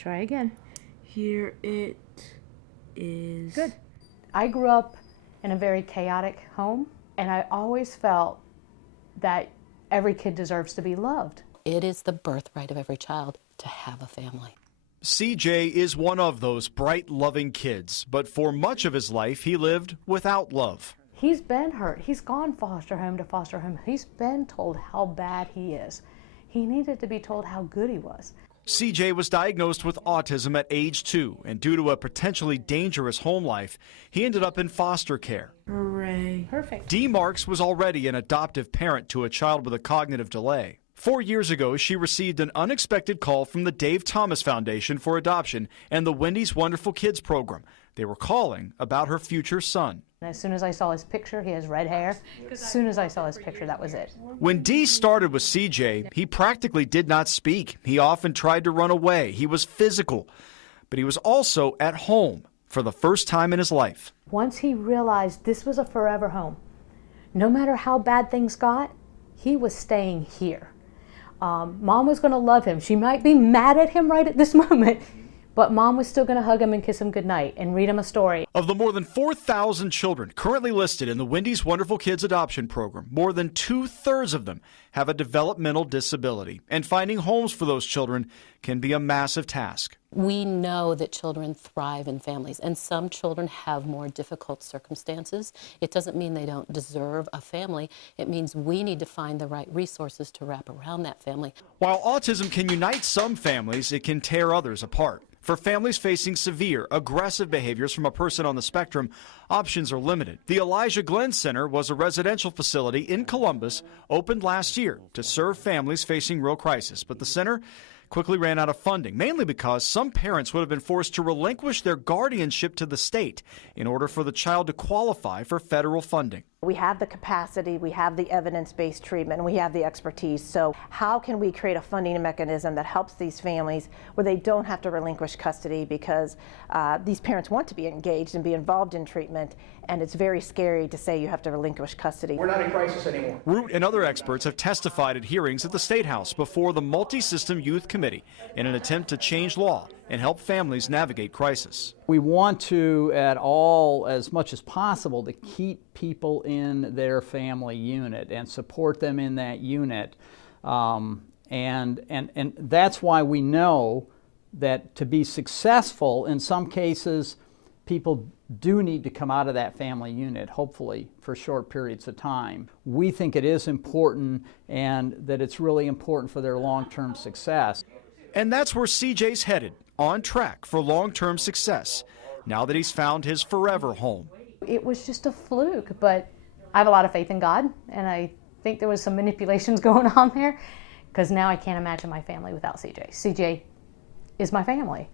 Try again. Here it is. Good. I grew up in a very chaotic home, and I always felt that every kid deserves to be loved. It is the birthright of every child to have a family. CJ is one of those bright, loving kids, but for much of his life, he lived without love. He's been hurt. He's gone foster home to foster home. He's been told how bad he is. He needed to be told how good he was. CJ was diagnosed with autism at age 2, and due to a potentially dangerous home life, he ended up in foster care. Hooray. Perfect. Dee Marks was already an adoptive parent to a child with a cognitive delay. 4 years ago, she received an unexpected call from the Dave Thomas Foundation for Adoption and the Wendy's Wonderful Kids program. They were calling about her future son. As soon as I saw his picture, he has red hair. As soon as I saw his picture, that was it. When Dee started with CJ, he practically did not speak. He often tried to run away. He was physical, but he was also at home for the first time in his life. Once he realized this was a forever home, no matter how bad things got, he was staying here. Mom was going to love him. She might be mad at him right at this moment, but Mom was still going to hug him and kiss him goodnight and read him a story. Of the more than 4,000 children currently listed in the Wendy's Wonderful Kids adoption program, more than 2/3 of them have a developmental disability, and finding homes for those children can be a massive task. We know that children thrive in families, and some children have more difficult circumstances. It doesn't mean they don't deserve a family. It means we need to find the right resources to wrap around that family. While autism can unite some families, it can tear others apart. For families facing severe, aggressive behaviors from a person on the spectrum, options are limited. The Elijah Glenn Center was a residential facility in Columbus, opened last year to serve families facing real crisis, but the center quickly ran out of funding, mainly because some parents would have been forced to relinquish their guardianship to the state in order for the child to qualify for federal funding. We have the capacity, we have the evidence-based treatment, and we have the expertise. So how can we create a funding mechanism that helps these families where they don't have to relinquish custody, because these parents want to be engaged and be involved in treatment, and it's very scary to say you have to relinquish custody. We're not in crisis anymore. Root and other experts have testified at hearings at the State House before the Multi-System Youth Committee in an attempt to change law and help families navigate crisis. We want to, at all, as much as possible, to keep people in their family unit and support them in that unit. And that's why we know that to be successful, in some cases, people do need to come out of that family unit, hopefully for short periods of time. We think it is important, and that it's really important for their long-term success. And that's where CJ's headed, on track for long-term success, now that he's found his forever home. It was just a fluke, but I have a lot of faith in God, and I think there was some manipulations going on there, because now I can't imagine my family without CJ. CJ is my family.